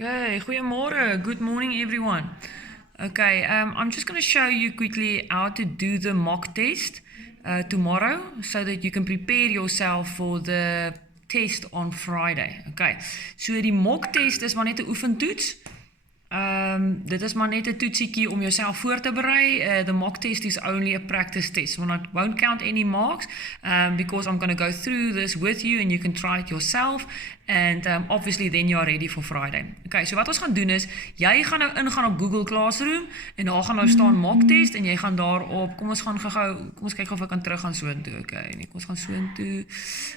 Okay, goeiemorgen. Good morning, everyone. Okay, I'm just going to show you quickly how to do the mock test tomorrow so that you can prepare yourself for the test on Friday. Okay, so die mock test is maar net 'n oefentoets. Dit is maar net 'n toetsiekie om jouself voor te berei. The mock test is only a practice test. I won't count any marks because I'm going to go through this with you and you can try it yourself. And obviously then you are ready for Friday. Okay, so wat ons gaan doen is, jy gaan nou ingaan op Google Classroom en daar gaan nou staan mock test en jy gaan daarop, kom ons gaan gou-gou, kom ons kyk of ek kan terug gaan soontoe. Okay, nee, kom ons gaan soontoe.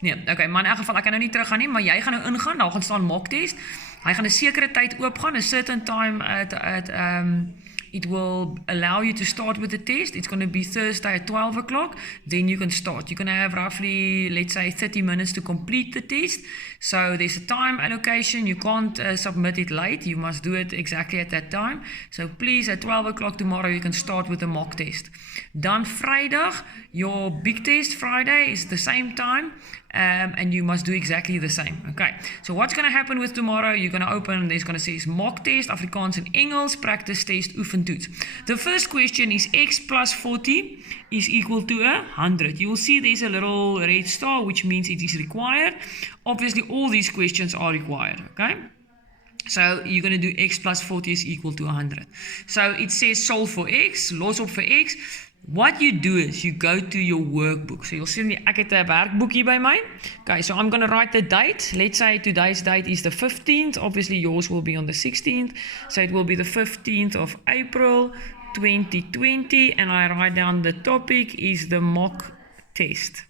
Nee, okay, maar in elk geval ek kan nou nie terug gaan nie, maar jy gaan nou ingaan, daar gaan staan mock test. Hy gaan 'n sekere tyd oopgaan, a certain time it will allow you to start with the test. It's going to be Thursday at 12 o'clock. Then you can start. You're going to have roughly, let's say, 30 minutes to complete the test. So there's a time allocation. You can't submit it late. You must do it exactly at that time. So please, at 12 o'clock tomorrow, you can start with the mock test. Dan Vrydag, your big test Friday is the same time. And you must do exactly the same. Okay, so what's going to happen with tomorrow? You're going to open, there's going to say mock test, Afrikaans en Engels, practice test, oefentoets. The first question is x plus 40 is equal to 100. You will see there's a little red star, which means it is required. Obviously, all these questions are required, okay? So you're going to do x plus 40 is equal to 100. So it says solve for x, los op vir x. What you do is you go to your workbook. So you'll see ek het 'n werkboek hier by my. Okay, so I'm going to write the date. Let's say today's date is the 15th. Obviously yours will be on the 16th. So it will be the 15th of April 2020 and I write down the topic is the mock test.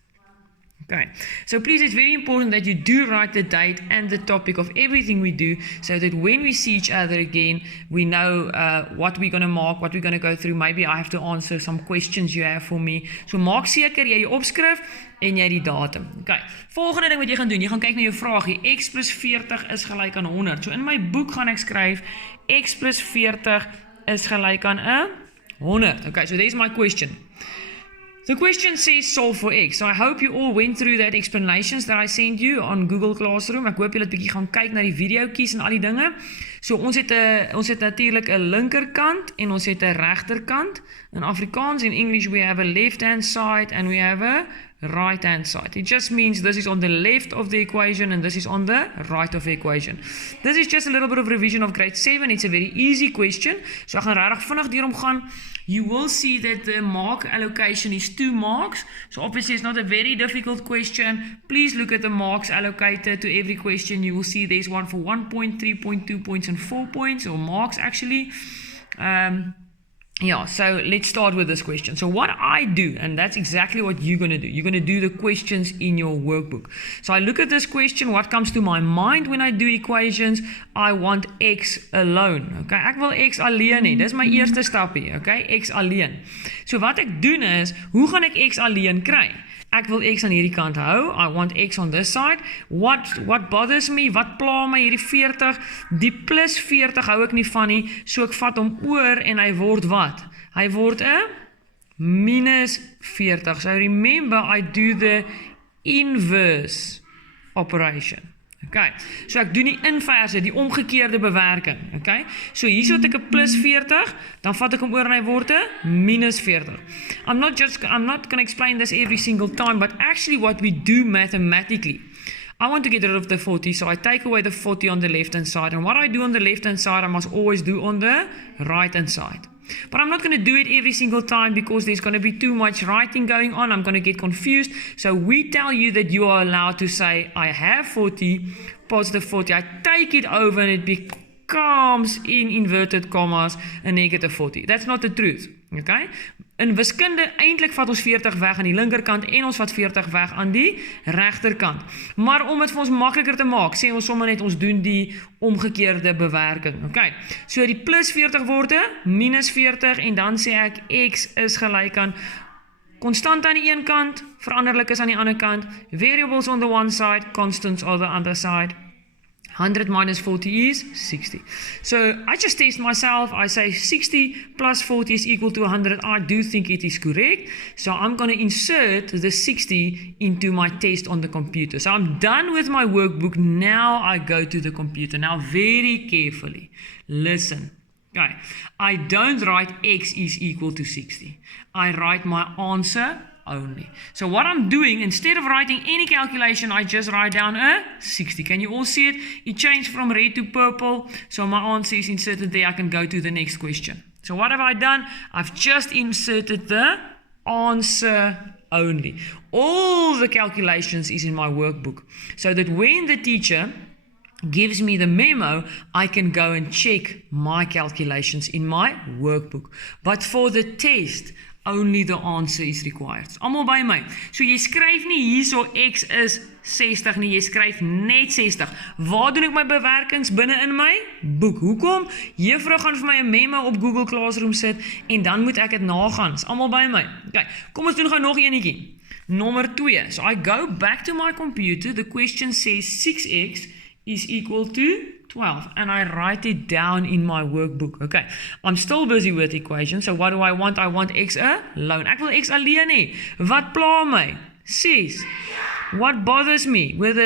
Okay, so please, it's very important that you do write the date and the topic of everything we do so that when we see each other again, we know what we're going to mark, what we're going to go through. Maybe I have to answer some questions you have for me. So maak seker jy die opskrif en jy die datum. Okay, volgende ding wat jy gaan doen, jy gaan kyk na jou vraagie. X plus 40 is gelyk aan 100. So in my boek gaan ek skryf X plus 40 is gelyk aan 100. Okay, so there's my question. The question says solve for x. So I hope you all went through that explanations that I sent you on Google Classroom. Ek hoop julle het bietjie gaan kyk na die videoetjies en al die dinge. So ons het natuurlik 'n linkerkant en ons het 'n regterkant. In Afrikaans en English we have a left hand side and we have a right hand side. It just means this is on the left of the equation and this is on the right of the equation. This is just a little bit of revision of grade 7. It's a very easy question. So ek gaan regtig vinnig deurom gaan. You will see that the mark allocation is 2 marks. So obviously it's not a very difficult question. Please look at the marks allocated to every question. You will see there's one for 1 point, 3 point, 2 points and 4 points, or marks actually. Yeah, so let's start with this question. So what I do, and that's exactly what you're going to do. You're going to do the questions in your workbook. So I look at this question, what comes to my mind when I do equations? I want x alone. Okay, ek wil x alleen hê. Dis my eerste stapie, okay? X alleen. So wat ek doen is, hoe gaan ek x alleen kry? Ek wil x aan hierdie kant hou. I want x on this side. What bothers me? Wat pla my hierdie 40? Die plus 40 hou ek nie van nie. So ek vat hom oor en hy word wat? Hy word 'n minus 40. So remember, I do the inverse operation. Okay, so ek doen die inverse, die omgekeerde bewerking. Okay, so hier het ek 'n plus 40, dan vat ek hom oor en hy word 'n minus 40. I'm not going to explain this every single time, but actually what we do mathematically, I want to get rid of the 40, so I take away the 40 on the left hand side, and what I do on the left hand side, I must always do on the right hand side. But I'm not going to do it every single time because there's going to be too much writing going on. I'm going to get confused. So we tell you that you are allowed to say, I have 40, positive 40. I take it over and it becomes, in inverted commas, a negative 40. That's not the truth. Okay? In wiskunde, eintlik vat ons 40 weg aan die linkerkant en ons vat 40 weg aan die regterkant. Maar om dit vir ons makliker te maak, sê ons sommer net ons doen die omgekeerde bewerking. Okay. So die plus 40 word 'n minus 40 en dan sê ek x is gelyk aan konstant aan die een kant, veranderlik is aan die ander kant, variables on the one side, constants on the other side. 100 minus 40 is 60. So I just test myself. I say 60 plus 40 is equal to 100. I do think it is correct. So I'm going to insert the 60 into my test on the computer. So I'm done with my workbook. Now I go to the computer. Now very carefully, listen. Okay, I don't write x is equal to 60. I write my answer only. So what I'm doing, instead of writing any calculation, I just write down a 60. Can you all see it? It changed from red to purple. So my answer is inserted there. I can go to the next question. So what have I done? I've just inserted the answer only. All the calculations is in my workbook. So that when the teacher gives me the memo, I can go and check my calculations in my workbook. But for the test, only the answer is required. Almal by my. So jy skryf nie hierso x is 60 nie, jy skryf net 60. Waar doen ek my bewerkings binne in my boek? Hoekom? Juffrou gaan vir my 'n memo op Google Classroom sit en dan moet ek dit nagaan. Is almal by my. Okay, kom ons doen gou nog eenetjie. Nommer 2. So I go back to my computer. The question says 6x is equal to 12, and I write it down in my workbook. Okay, I'm still busy with equations, so what do I want? I want x alone. Ek wil x alleen hê. Wat pla my? 6. What bothers me? With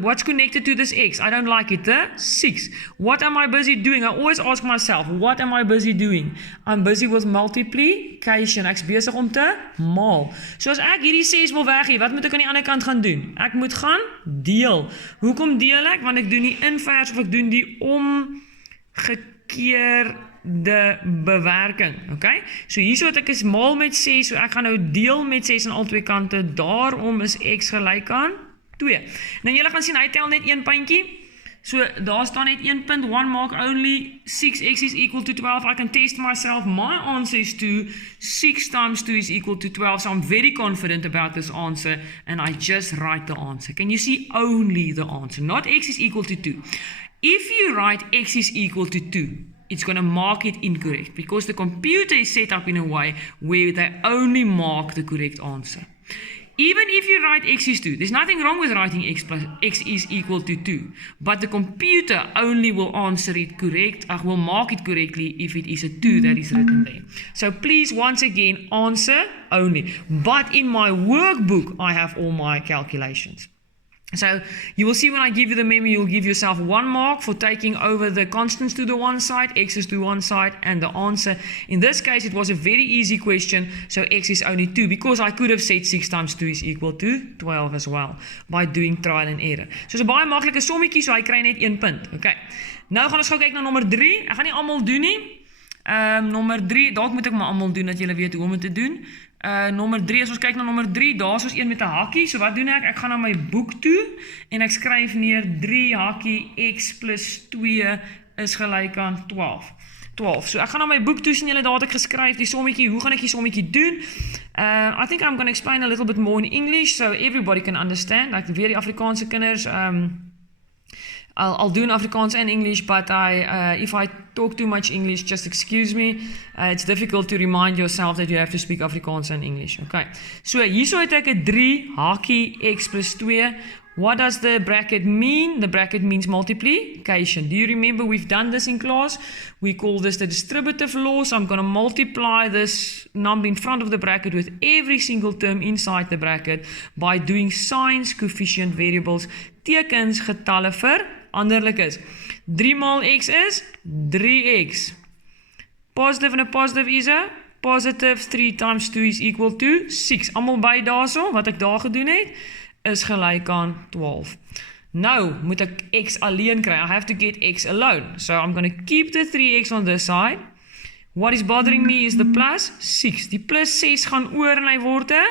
what's connected to this x? I don't like it. The 6. What am I busy doing? I always ask myself, what am I busy doing? I'm busy with multiplication. Ek's besig om te maal. So as ek hierdie 6 wil weggee, wat moet ek aan die ander kant gaan doen? Ek moet gaan deel. Hoekom deel ek? Want ek doen die invers of ek doen die omgekeerde bewerking. Okay? So hierso het ek is maal met 6, so ek gaan nou deel met 6 aan al twee kante. Daarom is x gelyk aan 2. Nou julle gaan sien, hy tel net een puntjie. So daar staan net een punt, 1 mark only, 6x is equal to 12. I can test myself. My answer is 2. 6 times 2 is equal to 12. So I'm very confident about this answer, and I just write the answer. Can you see only the answer? Not x is equal to 2. If you write x is equal to 2, it's going to mark it incorrect because the computer is set up in a way where they only mark the correct answer. Even if you write x is 2, there's nothing wrong with writing x is equal to 2, but the computer only will answer it correct, will mark it correctly if it is a 2 that is written there. So please, once again, answer only. But in my workbook, I have all my calculations. So you will see when I give you the memo, you'll give yourself 1 mark for taking over the constants to the one side, x's to one side, and the answer. In this case, it was a very easy question, so x is only 2, because I could have said 6 times 2 is equal to 12 as well, by doing trial and error. So it's 'n baie maklike sommetjie, so hy kry net 1 punt. Okay. Nou gaan ons gou kyk na nommer 3. Ek gaan nie almal doen nie. Nommer 3, dalk moet ek maar almal doen, dat julle weet hoe om dit te doen. Nommer 3, as ons kyk na nommer 3, daar is een met 'n hakkie. So wat doen ek? Ek gaan na my boek toe en ek skryf neer 3 hakkie x plus 2 is gelyk aan 12. So ek gaan na my boek toe, sien julle daar het ek geskryf die sommetjie. Hoe gaan ek die sommetjie doen? I think I'm going to explain a little bit more in English so everybody can understand. Like weer die Afrikaanse kinders, I'll do in Afrikaans and English, but if I talk too much English, just excuse me. It's difficult to remind yourself that you have to speak Afrikaans and English. Okay. So hierso het ek 'n 3 hakkie x plus 2. What does the bracket mean? The bracket means multiplication. Do you remember we've done this in class? We call this the distributive law. So I'm going to multiply this number in front of the bracket with every single term inside the bracket by doing signs, coefficient, variables, tekens, getalle veranderlik is. 3 maal x is 3x. Positive and a positive is a positive. 3 times 2 is equal to 6. Almal by daarso, wat ek daar gedoen het, is gelyk aan 12. Nou moet ek x alleen kry. I have to get x alone. So I'm going to keep the 3x on this side. What is bothering me is the plus 6. Die plus 6 gaan oor en hy word 'n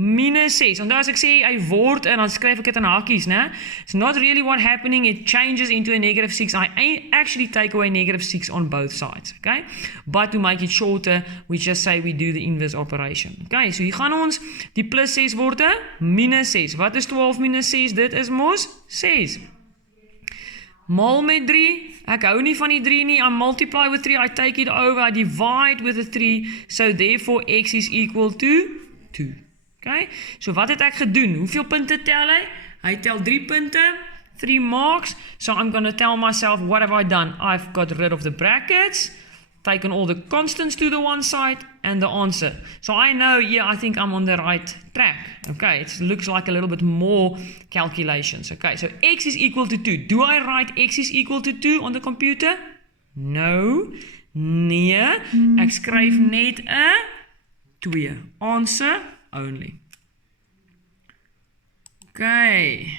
minus 6. Onthou as ek sê hy word en dan skryf ek dit in hakies, né? It's not really what happening. It changes into a negative 6. I actually take away negative 6 on both sides, okay? But to make it shorter, we just say we do the inverse operation. Okay, so hier gaan ons, die plus 6 word 'n minus 6. Wat is 12 minus 6? Dit is mos 6. Maal met 3. Ek hou nie van die 3 nie. I multiply with 3. I take it over. I divide with a 3. So therefore x is equal to 2. Okay? So wat het ek gedoen? Hoeveel punte tel hy? Hy tel 3 punte. 3 marks. So I'm going to tell myself, what have I done? I've got rid of the brackets, taken all the constants to the one side, and the answer. So I know, yeah, I think I'm on the right track. Okay, it looks like a little bit more calculations. Okay, so x is equal to 2. Do I write x is equal to 2 on the computer? No. Nee. Ek skryf net 'n 2. Answer only. Okay.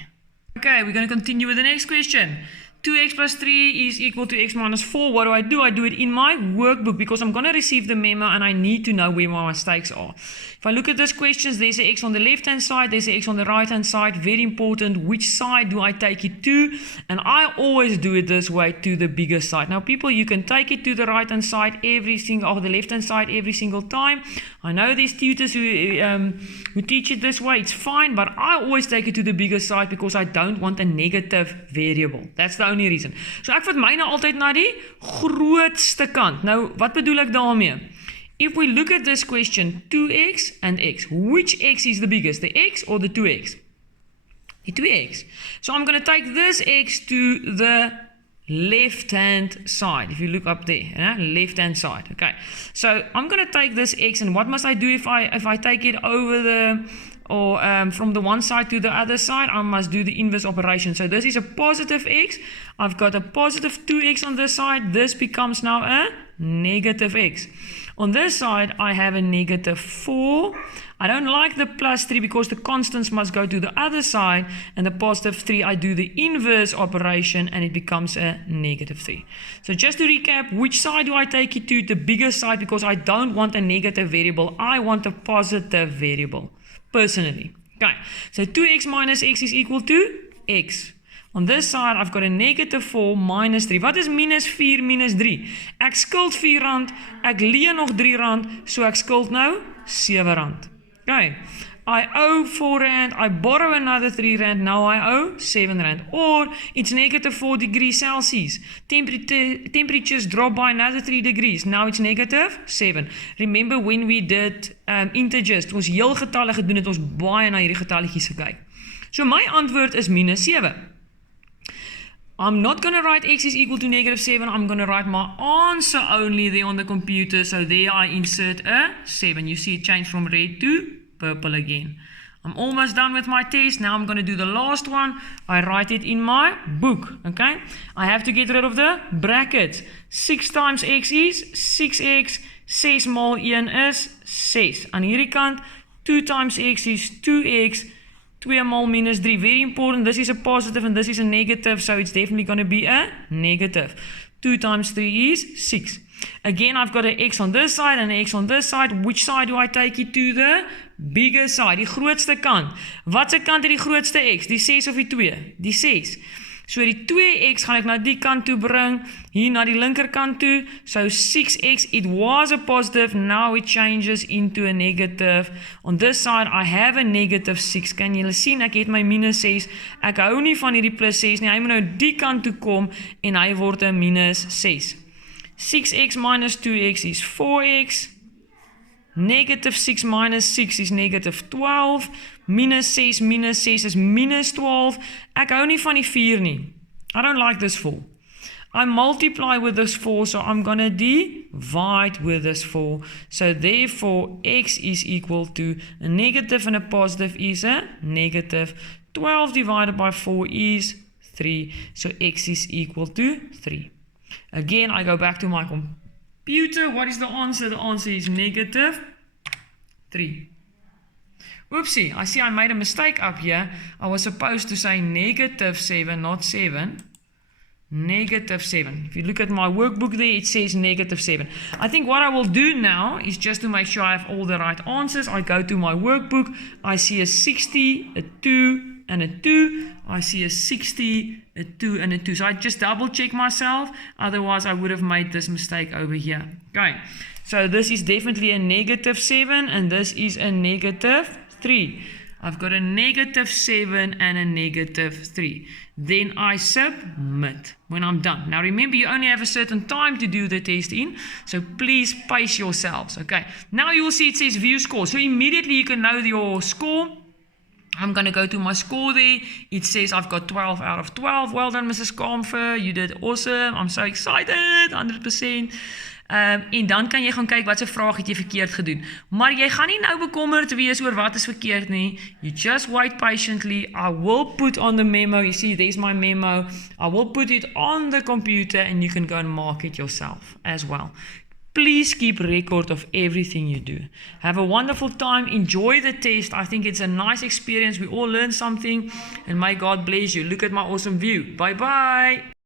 Okay, we're going to continue with the next question. 2x plus 3 is equal to x minus 4. What do? I do it in my workbook because I'm going to receive the memo and I need to know where my mistakes are. If I look at these questions, there's an x on the left-hand side, there's an x on the right-hand side. Very important, which side do I take it to? And I always do it this way, to the bigger side. Now, people, you can take it to the right-hand side or the left-hand side every single time. I know there's tutors who teach it this way. It's fine, but I always take it to the bigger side because I don't want a negative variable. That's the only reason. So ek vat myne altyd na die grootste kant. Nou, wat bedoel ek daarmee? If we look at this question, 2x and x, which x is the biggest, the x or the 2x? The 2x. So I'm going to take this x to the left-hand side. If you look up there, left-hand side. Okay. So I'm going to take this x, and what must I do if I take it over from the one side to the other side? I must do the inverse operation. So this is a positive x. I've got a positive 2x on this side. This becomes now a negative x. On this side, I have a negative 4. I don't like the plus 3 because the constants must go to the other side. And the positive 3, I do the inverse operation and it becomes a negative 3. So just to recap, which side do I take it to? The bigger side, because I don't want a negative variable. I want a positive variable, personally. Okay, so 2x minus x is equal to x. On this side, I've got a negative 4 minus 3. Wat is minus 4 minus 3? Ek skuld R4, ek leen nog R3, so ek skuld nou R7. Okay, I owe R4, I borrow another R3, now I owe R7. Or, it's negative 4 degrees Celsius. Temperatures drop by another 3 degrees. Now it's negative 7. Remember when we did integers, het ons heel getalle gedoen, het ons baie na hierdie getalletjies gekyk. So my antwoord is minus 7. I'm not going to write x is equal to negative 7. I'm going to write my answer only there on the computer. So there I insert a 7. You see it change from red to purple again. I'm almost done with my test. Now I'm going to do the last one. I write it in my book. Okay. I have to get rid of the brackets. 6 times x is 6x. 6 maal 1 is 6. Aan hierdie kant, 2 times x is 2x. 2 maal minus 3, very important. This is a positive and this is a negative, so it's definitely going to be a negative. 2 times 3 is 6. Again, I've got an x on this side and an x on this side. Which side do I take it to? The bigger side, die grootste kant. Wat se kant het die grootste x? Die 6 of die 2? Die 6. So die 2x gaan ek na die kant toe bring, hier na die linkerkant toe. So 6x, it was a positive, now it changes into a negative. On this side, I have a negative 6. Kan julle sien, ek het my minus 6. Ek hou nie van hierdie plus 6 nie, hy moet nou die kant toe kom en hy word een minus 6. 6x minus 2x is 4x. Negative 6 minus 6 is negative 12. Minus 6 is minus 12. Ek hou nie van die 4 nie. I don't like this 4. I multiply with this 4, so I'm going to divide with this 4. So therefore, x is equal to a negative and a positive is a negative. 12 divided by 4 is 3. So x is equal to 3. Again, I go back to my computer. What is the answer? The answer is negative 3. Oopsie, I see I made a mistake up here. I was supposed to say negative 7, not 7. Negative 7. If you look at my workbook there, it says negative 7. I think what I will do now is just to make sure I have all the right answers. I go to my workbook. I see a 60, a 2, and a 2. I see a 60, a 2, and a 2. So I just double check myself. Otherwise, I would have made this mistake over here. Okay. So this is definitely a negative 7, and this is a negative 3. I've got a negative 7 and a negative 3. Then I submit when I'm done. Now remember, you only have a certain time to do the test in, so please pace yourselves. Okay. Now you will see it says view score. So immediately you can know your score. I'm going to go to my score there. It says I've got 12 out of 12. Well done, Mrs. Comfer. You did awesome. I'm so excited. 100%. En dan kan jy gaan kyk wat se vraag het jy verkeerd gedoen. Maar jy gaan nie nou bekommerd wees oor wat is verkeerd nie. You just wait patiently. I will put on the memo. You see, there's my memo. I will put it on the computer and you can go and mark it yourself as well. Please keep record of everything you do. Have a wonderful time. Enjoy the test. I think it's a nice experience. We all learn something. And may God bless you. Look at my awesome view. Bye-bye.